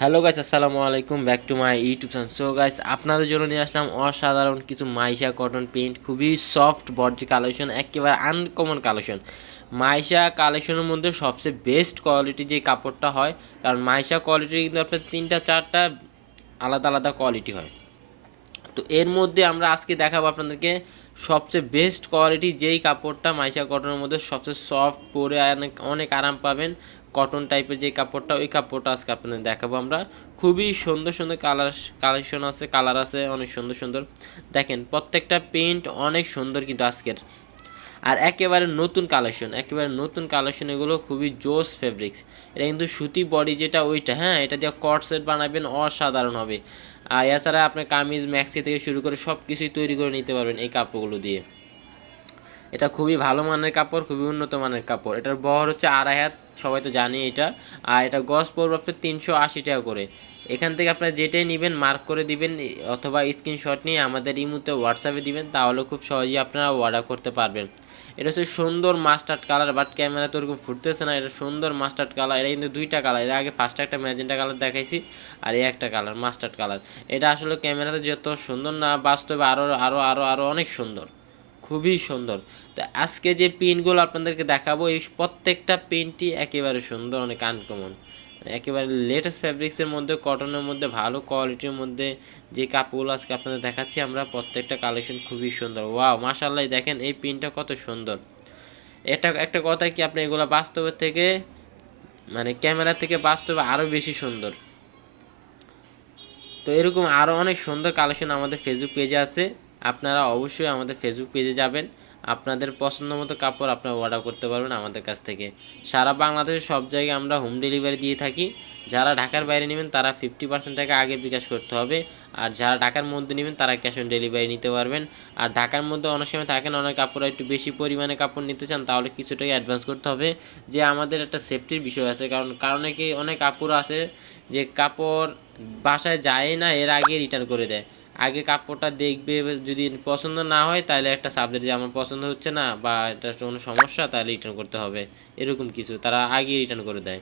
Hello guys, আসসালামু আলাইকুম, back to my YouTube channel. So guys, আপনাদের জন্য নিয়ে আসলাম অসাধারণ কিছু মাইশা কটন প্রিন্ট, খুবই সফট বডি কালেকশন, একেবারে আনকমন কালেকশন। মাইশা কালেকশনের মধ্যে সবচেয়ে বেস্ট কোয়ালিটি যে কাপড়টা হয়, কারণ মাইশা কোয়ালিটি কিন্তু আপনার তিনটা চারটা আলাদা আলাদা কোয়ালিটি হয়। তো এর মধ্যে আমরা আজকে দেখাবো আপনাদেরকে সবচেয়ে বেস্ট কোয়ালিটি যেই কাপড়টা মাইশা কটনের মধ্যে সবচেয়ে সফট, পরে অনেক অনেক আরাম পাবেন। কটন টাইপের যে কাপড়টা, ওই কাপড়টা আজকে আপনাদের দেখাবো আমরা। খুবই সুন্দর সুন্দর কালেকশন আছে, কালার আছে অনেক সুন্দর সুন্দর। দেখেন প্রত্যেকটা প্রিন্ট অনেক সুন্দর কিন্তু আজকের। আর একেবারে নতুন কালেকশন, এগুলো খুবই জোস ফেব্রিক্স। এটা কিন্তু সুতি বডি যেটা ওইটা, হ্যাঁ, এটা দিয়ে কট সেট বানাবেন, অসাধারণ হবে। আর এছাড়া আপনি কামিজ ম্যাক্সি থেকে শুরু করে সব কিছুই তৈরি করে নিতে পারবেন এই কাপড়গুলো দিয়ে। এটা খুবই ভালো মানের কাপড়, খুবই উন্নত মানের কাপড়। এটার বহর হচ্ছে 2.5 হাত, সবাই তো জানি এটা। আর এটা গজ পড়বে আপনার 380 টাকা করে। এখান থেকে আপনার যেটাই নেবেন মার্ক করে দিবেন, অথবা স্ক্রিনশট নিয়ে আমাদের ইমুতে হোয়াটসঅ্যাপে দিবেন, তাহলে খুব সহজেই আপনারা অর্ডার করতে পারবেন। এটা হচ্ছে সুন্দর মাস্টার্ড কালার, বাট ক্যামেরা তো ওরকম ফুটতেছে না। এটা সুন্দর মাস্টার্ড কালার। এটা কিন্তু দুইটা কালার, এর আগে ফার্স্টে একটা ম্যাজেন্টা কালার দেখাইছি, আর এই একটা কালার মাস্টার্ড কালার। এটা আসলে ক্যামেরাতে যত সুন্দর না, বাস্তবে আরও আরও আরও আরও অনেক সুন্দর, খুবই সুন্দর। তো আজকে যে পিনগুলো আপনাদেরকে দেখাবো, এই প্রত্যেকটা পিনটি একেবারে সুন্দর, অনেক আনকমন, একেবারে লেটেস্ট ফ্যাব্রিক্সের মধ্যে, কটনের মধ্যে, ভালো কোয়ালিটির মধ্যে যে কাপড়গুলো আজকে আপনাদের দেখাচ্ছি আমরা, প্রত্যেকটা কালেকশন খুবই সুন্দর। ওয়াও, মাশাআল্লাহ, দেখেন এই পিনটা কত সুন্দর। এটা একটা কথা কি, আপনি এগুলো বাস্তবের থেকে, মানে ক্যামেরা থেকে বাস্তবে আরও বেশি সুন্দর। তো এরকম আরও অনেক সুন্দর কালেকশন আমাদের ফেসবুক পেজে আছে। আপনারা অবশ্যই আমাদের ফেসবুক পেজে যাবেন, আপনাদের পছন্দ মতো কাপড় আপনারা অর্ডার করতে পারবেন আমাদের কাছ থেকে। সারা বাংলাদেশের সব জায়গায় আমরা হোম ডেলিভারি দিয়ে থাকি। যারা ঢাকার বাইরে নেবেন তারা 50% টাকা আগে বিকাশ করতে হবে। আর যারা ঢাকার মধ্যে নেবেন তারা ক্যাশ অন ডেলিভারি নিতে পারবেন। আর ঢাকার মধ্যে অনেক সময় থাকেন, অনেক কাপড় একটু বেশি পরিমাণে কাপড় নিতে চান, তাহলে কিছু টাকা অ্যাডভান্স করতে হবে। যে আমাদের একটা সেফটির বিষয় আছে, কারণ কি অনেক কাপড় আছে যে কাপড় বাসায় যায় না, এর আগে রিটার্ন করে দেয়। আগে কাপড়টা দেখবে, যদি পছন্দ না হয় তাহলে একটা সাবজেক্ট যে আমার পছন্দ হচ্ছে না বা এটা কোনো সমস্যা, তাহলে রিটার্ন করতে হবে, এরকম কিছু তারা আগে রিটার্ন করে দেয়।